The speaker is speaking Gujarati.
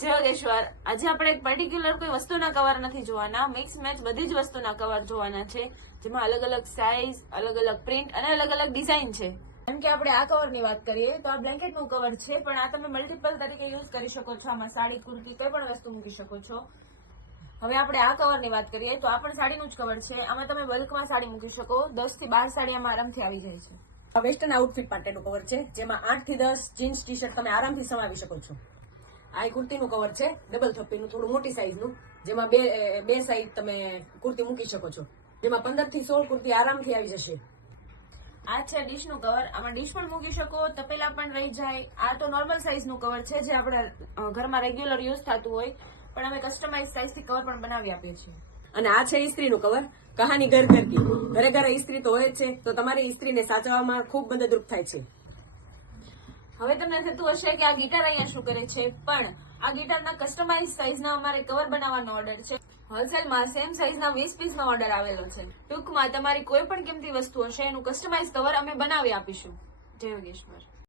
જય યોગેશ્વર. આજે આપણે એક પર્ટિક્યુલર કોઈ વસ્તુના કવર નથી જોવાના, મિક્સ મેચ બધી જ વસ્તુના કવર જોવાના છે, જેમાં અલગ અલગ સાઇઝ, અલગ અલગ પ્રિન્ટ અને અલગ અલગ ડિઝાઇન છે. કારણ કે આપણે આ કવરની વાત કરીએ તો આ બ્લેન્કેટનું કવર છે, પણ આ તમે મલ્ટિપલ તરીકે યુઝ કરી શકો છો. આમાં સાડી, કુર્તી કોઈ પણ વસ્તુ મૂકી શકો છો. હવે આપણે આ કવરની વાત કરીએ તો આ પણ સાડીનું જ કવર છે. આમાં તમે બલ્કમાં સાડી મૂકી શકો. 10 થી 12 સાડી આમાં આરામથી આવી જાય છે. આ વેસ્ટર્ન આઉટફિટ માટેનું કવર છે, જેમાં 8 થી 10 જીન્સ ટી શર્ટ તમે આરામથી સમાવી શકો છો. આ કુર્તીનું કવર છે, ડબલ થપ્પીનું, થોડું મોટી સાઈઝનું, જેમાં બે સાઈઝ તમે કુર્તી મૂકી શકો છો. જેમાં 15 થી 16 કુર્તી આરામથી આવી જશે. આ છે ડીશનું કવર. આમાં ડીશ પણ મૂકી શકો, તપેલા પણ રહી જાય. આ તો નોર્મલ સાઈઝનું કવર છે, જે આપણે ઘરમાં રેગ્યુલર યુઝ થતું હોય, પણ અમે કસ્ટમાઇઝ સાઈઝથી કવર પણ બનાવી આપીએ છીએ. અને આ છે ઇસ્ત્રીનું કવર. કહાની ઘર ઘર કી. ઘરે ઘરે ઇસ્ત્રી તો હોય જ છે, તો તમારી ઇસ્ત્રીને સાચવવામાં ખૂબ મદદરૂપ થાય છે. હવે તમને થતું હશે કે આ ગિટાર અહીંયા શું કરે છે, પણ આ ગિટારના કસ્ટમાઇઝ સાઈઝના અમારે કવર બનાવવાનો ઓર્ડર છે. હોલસેલમાં સેમ સાઈઝના 20 પીસનો ઓર્ડર આવેલો છે. ટૂંકમાં તમારી કોઈ પણ કિંમતી વસ્તુ હશે એનું કસ્ટમાઇઝ કવર અમે બનાવી આપીશું. જય યોગેશ્વર.